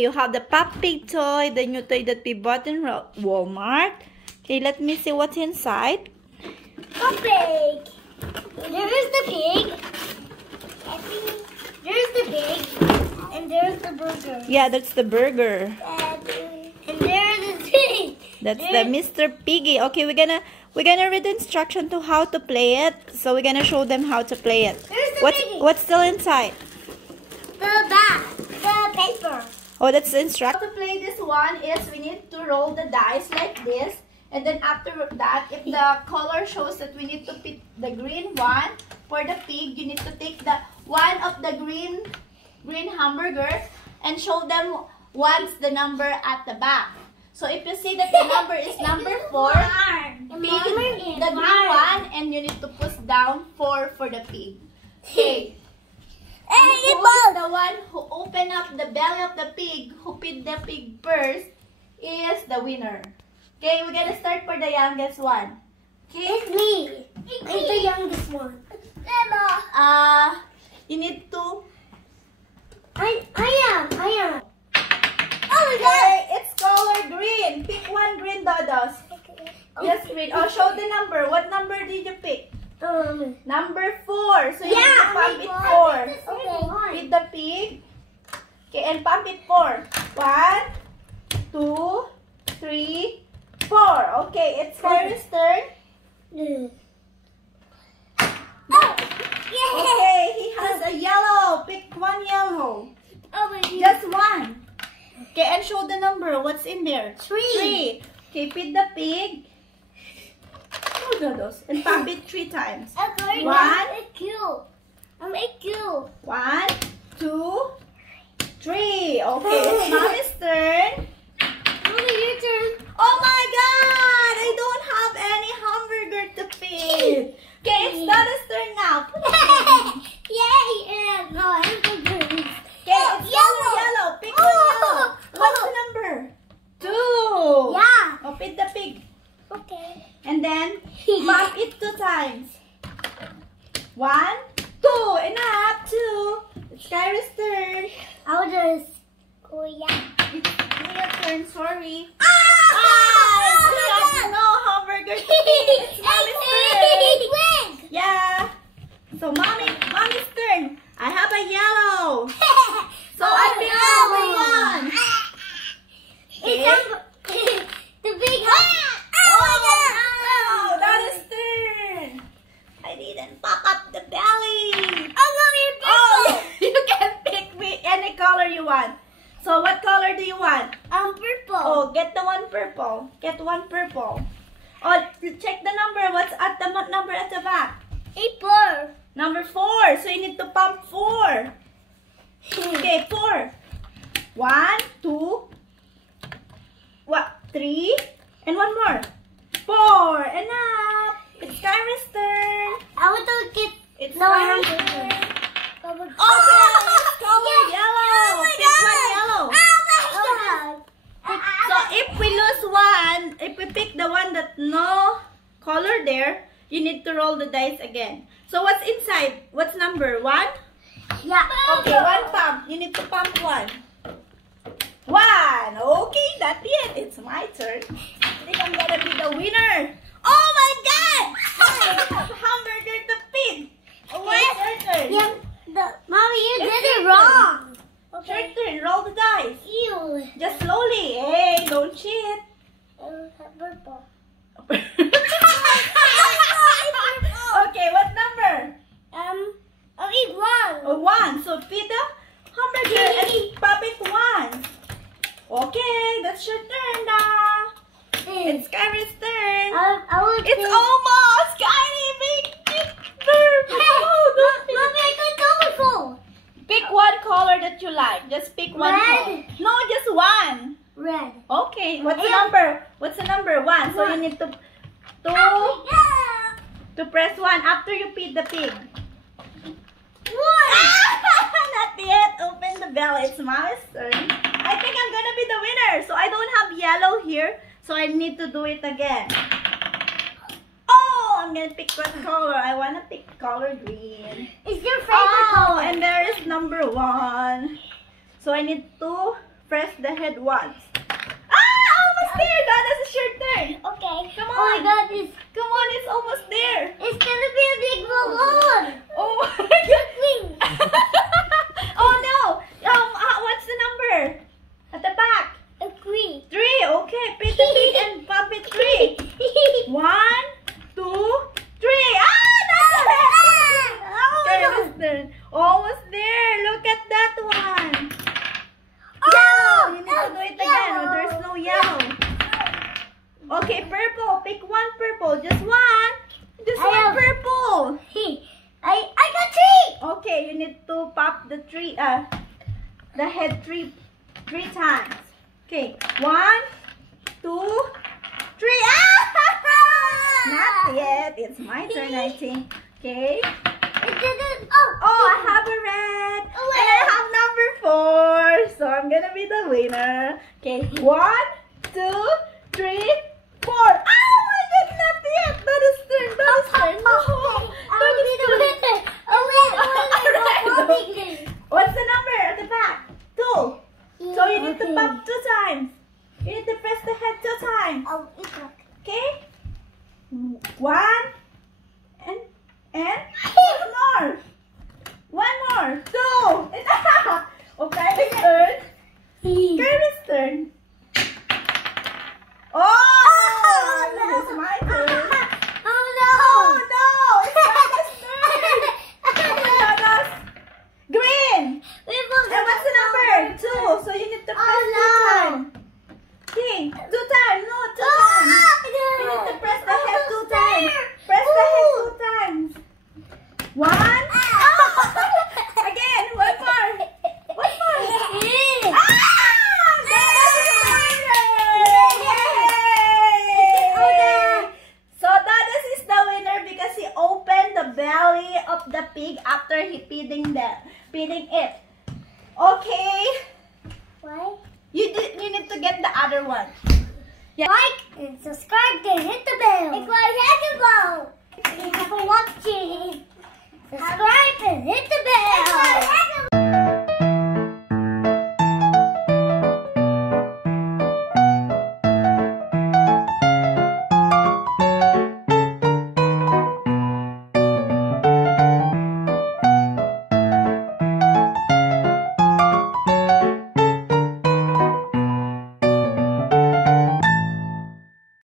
Okay, you have the Pop Pig toy, the new toy that we bought in Walmart. Okay, let me see what's inside. Pop Pig. There's the pig. There's the pig. And there's the burger. Yeah, that's the burger. And there's the pig. That's the Mr. Piggy. Okay, we're gonna read the instruction to how to play it. So we're gonna show them how to play it. What's still inside? The paper. Oh, that's the instruction. To play this one is we need to roll the dice like this. And then after that, if the color shows that we need to pick the green one for the pig, you need to take the one of the green hamburger and show them what's the number at the back. So if you see that the number is number 4, pick the green one and you need to push down 4 for the pig. Okay. And the one who open up the belly of the pig, who feed the pig first, is the winner. Okay, we're gonna start for the youngest one. Okay? It's me. I'm the youngest one. You need to... I am. Oh my God! It's color green. Pick one green, Dodos. Okay. Yes, green. Oh, show the number. What number did you pick? Number 4. So you need to pump it 4. Okay. With the pig. Okay, and pump it 4. 1, 2, 3, 4. Okay, it's Kyrie's turn. Okay, he has a yellow. Pick one yellow. Just one. Okay, and show the number. What's in there? 3. Okay, feed the pig. Oh, Dodos. And pump it 3 times. 1. I'm AQ. 1, 2, 3. Okay, it's Mommy's turn. Mommy, your turn. Oh my God! I don't have any hamburger to feed. Okay, it's Dodos' turn now. Yay! No, hamburgers. Okay, it's yellow. Pick one yellow. What's the number? 2. Yeah. Oh, feed the pig. Okay. And then pump it 2 times. 1, 2. Enough. 2. It's Kyrie's turn. I'll just go, yeah. It's your turn. Sorry. Ah! No hamburger to eat. It's Mommy's turn. Yeah. So Mommy's turn. I have a yellow. So I pick number 1. Okay. The big Oh, that is turn. I didn't pop up the belly. Oh, you can pick me any color you want. So what color do you want? purple. Oh, get the one purple. Get one purple. Oh, check the number. What's at the number at the back? 4. Number 4. So you need to pump 4. Okay, 4. 1, 2, 3, and one more. 4. Enough. It's Kyrie's turn. I want to get. It's No, I Kyrie's have turn. to. Oh, it's color yellow. Oh my Pick God. one yellow. Oh my God. So if we lose one, if we pick the one that no color there, you need to roll the dice again. So what's inside? What's number? 1? Yeah. Okay, 1 pump. You need to pump 1. 1. Okay, that's it. It's my turn. I think I'm gonna be the winner. Oh my God! I have hamburger to feed. Okay, it's your turn. Yeah, Mommy, you It's did your it wrong. It's your turn. Roll the dice. Ew. Just slowly. Hey, don't cheat. Purple. Okay, what number? I'll eat 1. 1. So feed the hamburger and pop it 1. Okay, that's your turn now. It's Kyrie's turn. It's almost Kyrie. Big burger. Mommy, I got colorful. Pick one color that you like. Just pick one color. No, just one. Red. Okay. What's the number? What's the number? 1. So you need to press 1 after you feed the pig. 1. Not yet. Open the bell. It's Mommy's turn. I think I'm gonna be the winner. So I don't have yellow here. So I need to do it again. Oh, I'm gonna pick what color. I wanna pick color green. It's your favorite color. And there is number 1. So I need to press the head once. Ah! Almost there! Donna, it's your turn. Okay. Come Oh my on. god, it's It's almost there. gonna be a big balloon. Oh my god. Wing. Oh no! What's the number? At the back. A 3. 3. Okay, pick the pig and pop it 3. 1, 2, 3. Ah! That's it! Kyra's turn. Almost there. Look at that one. Yellow. You need to do it again. Oh, there's no yellow. Okay, purple. Pick one purple. Just one. Just one purple. I got 3. Okay, you need to pop the head three times. Okay, 1, 2, 3. Ah! Not yet. It's my turn, I think. Okay. It didn't. Oh, I have a red. And I have number 4. So I'm gonna be the winner. Okay, 1, 2, 3, 4. Oh, I did not yet. That is turn. That is turn. No. I'll be the winner. Oh, wait. What's the number at the back? 2. So you need to pop 2 times. You need to press the head 2 times. Oh, it's okay. Okay? 1 and one more. 1 more. 2. Okay, Kyra's turn. Kyra's turn. Oh, it's my turn. Oh no! Oh no! It's Kyra's turn. Kyra's green. And what's the number? 2. So you need to press 2 times. Okay, 2 times. No, 2 times. You need to press the head 2 times. Press the head 2 times. 1. Again. 1 more. 1 more. So Dadas is the winner because he opened the belly of the pig after he feeding it. Okay. Why? You need to get the other one. Yeah. Like and subscribe and hit the bell. Thank you for watching. Subscribe and hit the bell.